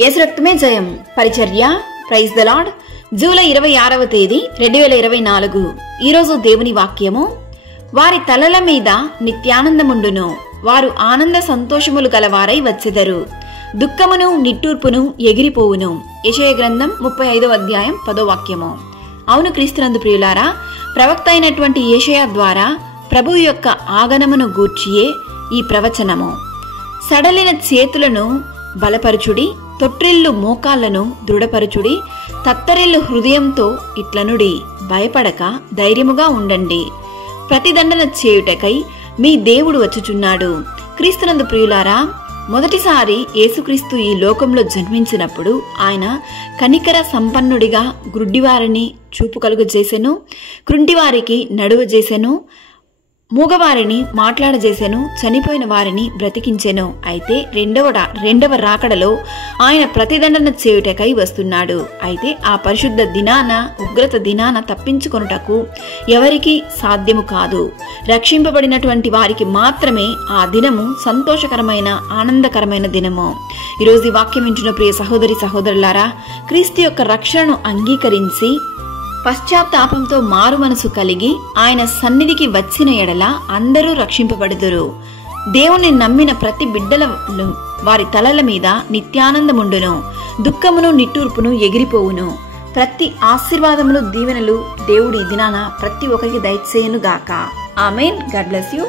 యేసు రక్తమే జయం పరిచర్య. Praise the Lord. జూలై 26వ తేదీ 2024. ఈరోజు దేవుని వాక్యము, వారి తలల మీద నిత్యానందముండును, వారు ఆనంద సంతోషములు గలవారై వచ్చెదరు, దుఃఖమును నిట్టూర్పును ఎగిరిపోవును. యెషయా గ్రంథం 35వ అధ్యాయం 10వ వాక్యము. అవును క్రీస్తునందు ప్రియులారా, ప్రవక్త అయినటువంటి యెషయా ద్వారా ప్రభువు యొక్క ఆగమనమును గూర్చియే ఈ ప్రవచనము. సడలిన చేతులను బలపరుచుడి, తొట్రిల్లు మోకాళ్లను దృఢపరుచుడి, తత్తరిల్లు హృదయంతో ఇట్లనుడి, భయపడక ధైర్యముగా ఉండండి, ప్రతిదండన చేయుటకై మీ దేవుడు వచ్చుచున్నాడు. క్రీస్తునందు ప్రియులారా, మొదటిసారి యేసుక్రీస్తు ఈ లోకంలో జన్మించినప్పుడు ఆయన కనికర సంపన్నుడిగా గుడ్డివారిని చూపు కలుగజేసెను, కృంటివారికి నడువ చేసెను, మూగవారిని మాట్లాడజేసెను, చనిపోయిన వారిని బ్రతికించెను. అయితే రెండవ రాకడలో ఆయన ప్రతిదండన చేయుటకై వస్తున్నాడు. అయితే ఆ పరిశుద్ధ దినాన, ఉగ్రత దినాన తప్పించుకొనుటకు ఎవరికి సాధ్యము కాదు. రక్షింపబడినటువంటి వారికి మాత్రమే ఆ దినము సంతోషకరమైన, ఆనందకరమైన దినము. ఈరోజు ఈ వాక్యం వింటున్న ప్రియ సహోదరి సహోదరులారా, క్రీస్తు యొక్క రక్షణను అంగీకరించి పశ్చాత్తాపంతో మారు మనసు కలిగి ఆయన సన్నిధికి వచ్చిన ఎడల అందరూ రక్షింపబడుదురు. దేవుని నమ్మిన ప్రతి బిడ్డల వారి తలల మీద నిత్యానందముండును, దుఃఖమును నిట్టూర్పును ఎగిరిపోవును. ప్రతి ఆశీర్వాదములు, దీవెనలు దేవుడి దినాన ప్రతి ఒక్కరికి దయచేయును గాక. ఆమేన్. God bless you.